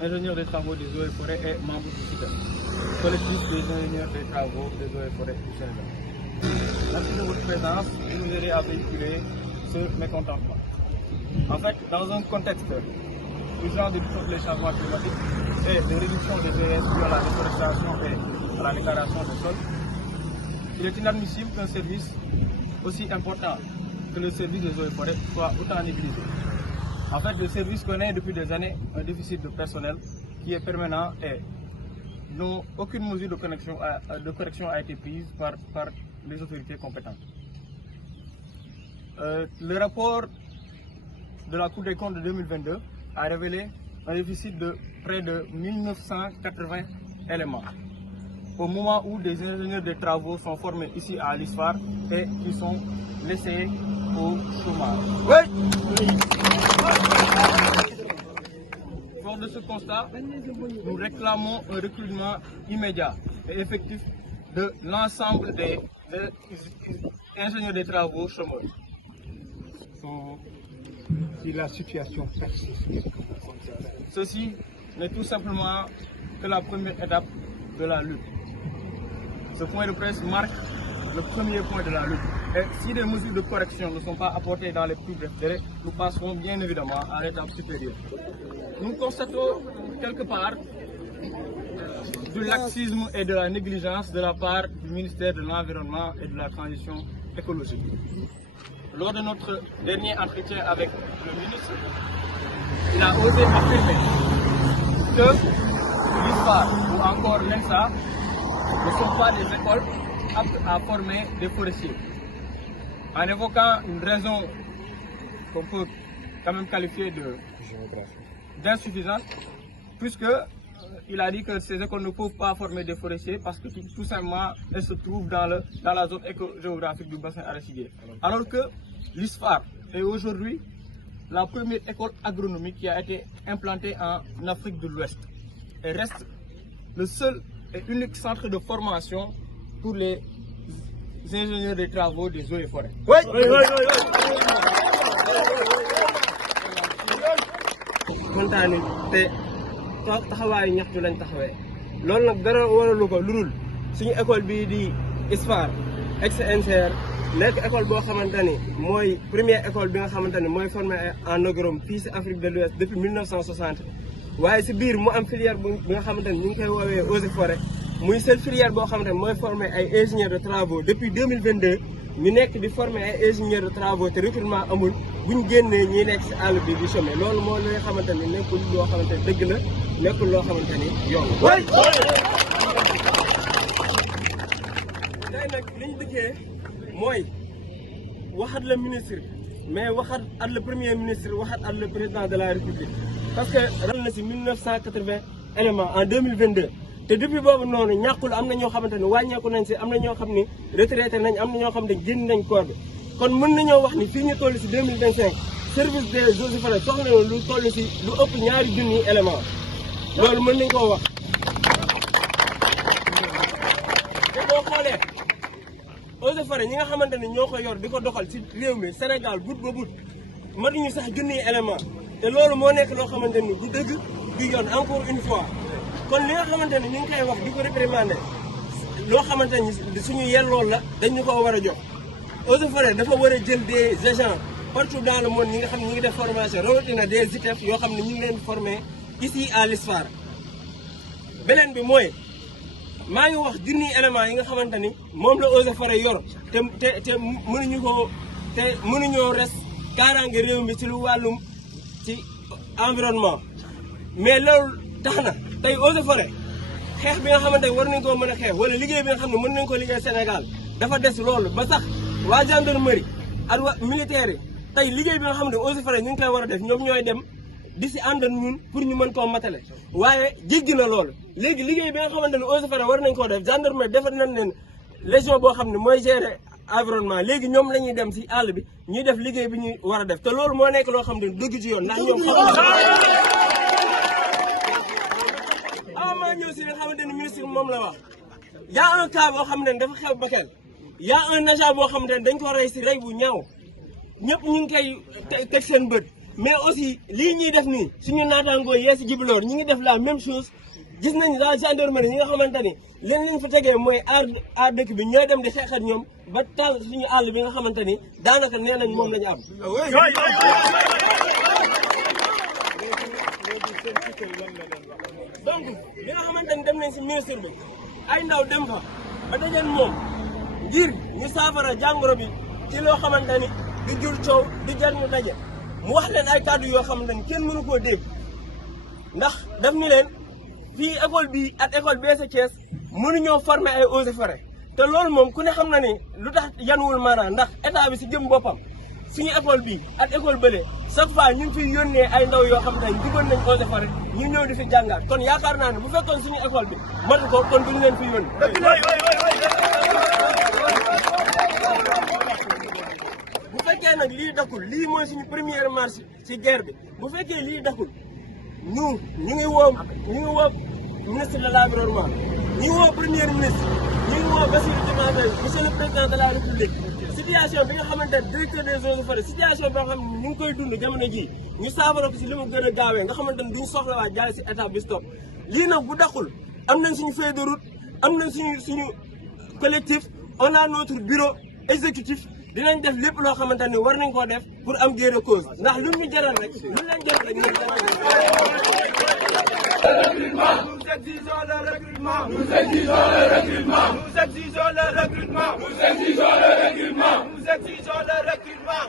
ingénieur des travaux des eaux et forêts et membre du CITES, collectif des ingénieurs des travaux des eaux et forêts du Sénégal. Merci de votre présence et nous aider à véhiculer ce mécontentement. En fait, dans un contexte urgent de lutte contre les changements climatiques et de réduction des GS dû à la déforestation et à la dégradation des sols, il est inadmissible qu'un service aussi important que le service des eaux et forêts soit autant négligé. En fait, le service connaît depuis des années un déficit de personnel qui est permanent et dont aucune mesure de correction a été prise par les autorités compétentes. Le rapport de la Cour des comptes de 2022 a révélé un déficit de près de 1980 éléments, au moment où des ingénieurs des travaux sont formés ici à l'ISFAR et qui sont laissés au chômage. Oui. Fort de ce constat, nous réclamons un recrutement immédiat et effectif de l'ensemble des ingénieurs des travaux chômeurs. Si la situation persiste. Ceci n'est tout simplement que la première étape de la lutte. Ce point de presse marque le premier point de la lutte. Et si des mesures de correction ne sont pas apportées dans les plus brefs délais, nous passerons bien évidemment à l'étape supérieure. Nous constatons quelque part du laxisme et de la négligence de la part du ministère de l'Environnement et de la Transition écologique. Lors de notre dernier entretien avec le ministre, il a osé affirmer que l'ISFAR ou encore l'ENSA ne sont pas des écoles aptes à former des forestiers. En évoquant une raison qu'on peut quand même qualifier d'insuffisante, puisque il a dit que ces écoles ne peuvent pas former des forestiers parce que tout simplement elles se trouvent dans la zone éco-géographique du bassin arachidier. Alors que l'ISFAR est aujourd'hui la première école agronomique qui a été implantée en Afrique de l'Ouest et reste le seul et unique centre de formation pour les ingénieurs des travaux des eaux et forêts. Oui. kontaane te taxawaayu ñaxtu lañ taxawee loolu nag dara waralu ko lu dul suñu école bii di ISFAR ex-INSER nekk école boo xamante ni mooy première école bi nga xamante ni mooy formé en agronome fii si Afrique de l'Ouest depuis 1960 waaye si biir mu am filière bi nga xamante ni ñu ngi koy woowee eaux et forêts muy seule filière boo xamante ni mooy formé ay ingénieurs de travaux depuis 2022 ñu nekk di former ay ingénieurs de travaux te recrutement amul bu ñu génnee ñi nekk si àll bi di chômer loolu moo li nga xamante ni nekkul loo xamante ni dëgg la nekkul loo xamante ni yoon tey nag li ñu dikkee mooy waxat la ministre mais waxat at le premier ministre waxat at le président de la république parce que ral na si 1980 éléments en 2022 te depuis boobu noonu ñàkkul am na ñoo xamante ni wàññeeku nañ si am na ñoo xam ni retraité nañ am na ñoo xam ne génn nañ corps bi kon mën nañoo wax ni fii ñu toll si 2025 service des eaux et forêts soxla na lu toll si lu ëpp ñaari junni élément loolu mën nañ koo wax te boo xoolee eaux et forêts ñi nga xamante ni ñoo ko yor di ko doxal si réew mi Sénégal but ba but matuñu sax junni élément te loolu moo nekk loo xamante ni du dëgg du yoon encore une fois kon li nga xamante ne ñu ngi koy wax di ko réprimander loo xamante ni suñu yellool la dañu ko war a jox eaux et forêts dafa war a jël des agents partout dans le monde ñi nga xam ne ñu ngi def formation rawatina des ITEF yoo xam ne ñu ngi leen formé ici à l'ISFAR beneen bi mooy maa ngi wax junni éléments yi nga xamante ni moom la eaux et forêts yor te mënuñoo res kaaraange réew mi ci lu wàllum ci environnement mais loolu tax na tey eaux et forêts xeex bi nga xamante ne war nañ koo mën a xeex wala liggéey bi nga xam ne mën nañ ko liggéey Sénégal dafa des loolu ba sax waa gendarmerie ak waa militaire yi tey liggéey bi nga xam ne eaux et forêts ñu ngi koy war a def ñoom ñooy dem di si àndan ñun pour ñu mën koo matale waaye jéggi na loolu léegi liggéey bi nga xamante ne eaux et forêts war nañ koo def gendarmerie defar nañ leen légion boo xam ne mooy gérer environnement léegi ñoom la ñuy dem si àll bi ñuy def liggéey bi ñuy war a def te loolu moo nekk loo xam ne dëgg ci yoon ndax ñoom maa ñëw si nga xamante ni ministre moom la wax y a un cas boo xam ne dafa xew Bakel y a un agent boo xamante ne dañ ko rey si rey bu ñaaw ñëpp ñu ngi koy teg seen bët mais aussi lii ñuy def nii suñu naataangoo yee si Djibilor ñi ngi def la même chose gis nañu daal gendarmerie ñi nga xamante ni leen liñ fa tegee mooy aar dëkk bi ñooy dem di xeexat ñoom ba taal suñu àll bi nga xamante ni daanaka nee nañ moom lañu am. donc li nga xamante ni dem nañ si ministre bi ay ndaw dem fa ba dajeen moom ngir ñu saafara jàngoro bi ci loo xamante ni du jur coow du jar ñu daje mu wax leen ay kàddu yoo xamante ni kenn mënu koo dégg ndax daf ni leen fii école bii ak école bee sa Thiès mënuñoo former ay eaux et forêt te loolu moom ku ne xam na ni lu tax yanuwul maanaam ndax état bi si jëm boppam suñu école bii ak école bële chaque fois ñu ngi fiy yónnee ay ndaw yoo xam ne jugoon nañ eaux et forêt ñu ñëw di fi jàngaat kon yaakaar naa ne bu fekkoon suñu école bi matu ko kon duñu leen fi yónni. bu fekkee nag lii dakul lii mooy suñu première marche ci guerre bi bu fekkee lii dakul ñu ngi woo ministre de l'environnement ñu ngi woo premier ministre ñu ngi woo Bassirou Diomaye Faye monsieur le président de la république situation bi nga xamante ne directeur des eaux et forêts situation boo xam ne ñu ngi koy dund jamono jii ñu saafara ko si li mu gën a gaawee nga xamante ne duñu soxlawaat jaay si état bi stop lii nag bu dakul am nañ suñu feuille de route am nañ suñu collectif on a notre bureau exécutif dinañ def lépp loo xamante ne war nañ koo def pour am gain de cause ndax lu ñu jaral rek lu leen jaral rek ñu jaral Nous exigeons le recrutement. Nous exigeons le recrutement. Nous exigeons le recrutement. Nous exigeons le recrutement. Nous exigeons le recrutement.